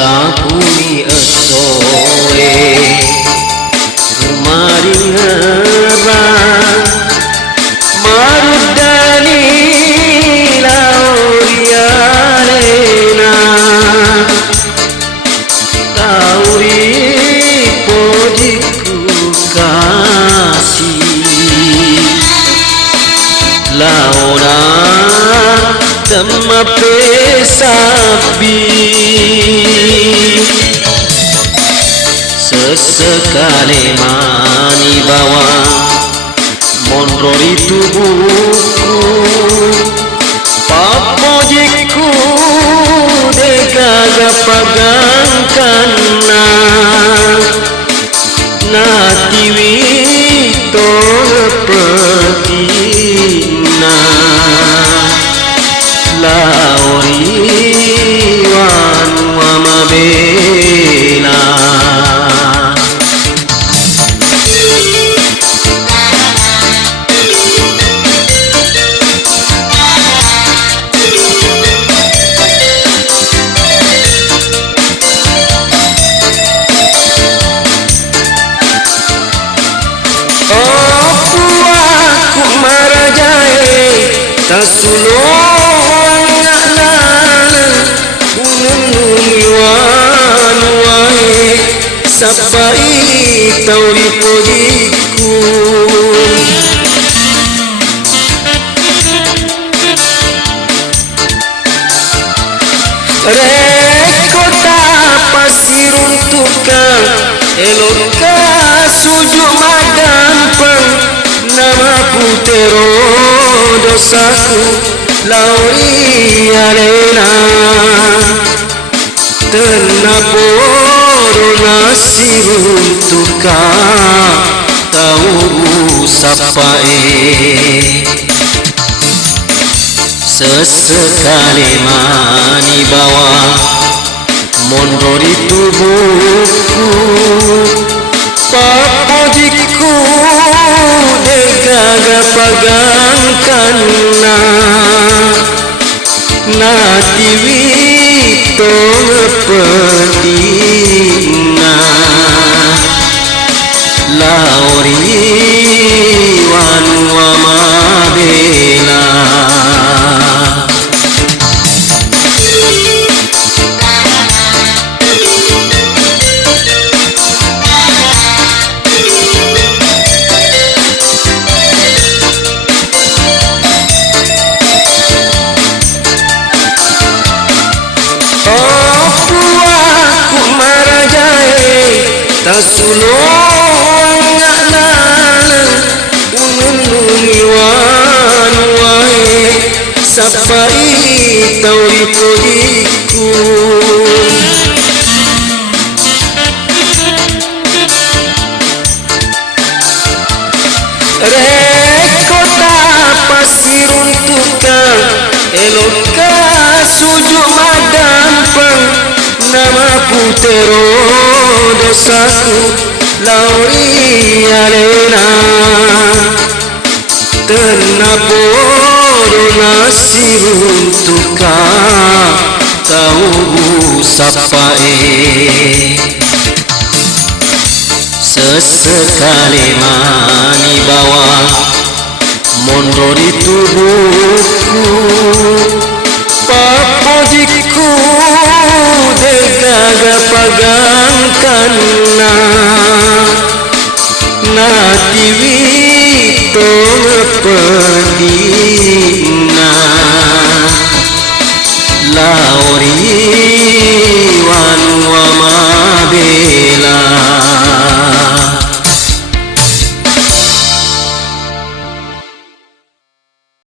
Lakuni esoe maringeran marudani lauriarena tauri pojiku kasih laona tema pesabi sesekali mani bawa mondrori tubuhku papojiku degaga pagangkan natiwi petina lauri wan wamabela tasulong ngalan unungi wan wae sabai tauri pojiku rekota pasirun tukang elok suju madampeng nama putero dosaku lauri arena tenaporo nasirun tukang tahu sapae sesekali mani bawa mondori tubuhku papojiku degaga pagangkan natiwi petina lauri wan wamabela tasulong ngalan unungi wan wae sapai tauri pojiku rekota pasirun tukang elok suju madampeng nama putero dosaku lauri arena tenaporo nasirun tukang tahu sapae sesekali mani bawa mondori tubuhku papojiku degaga pagangkan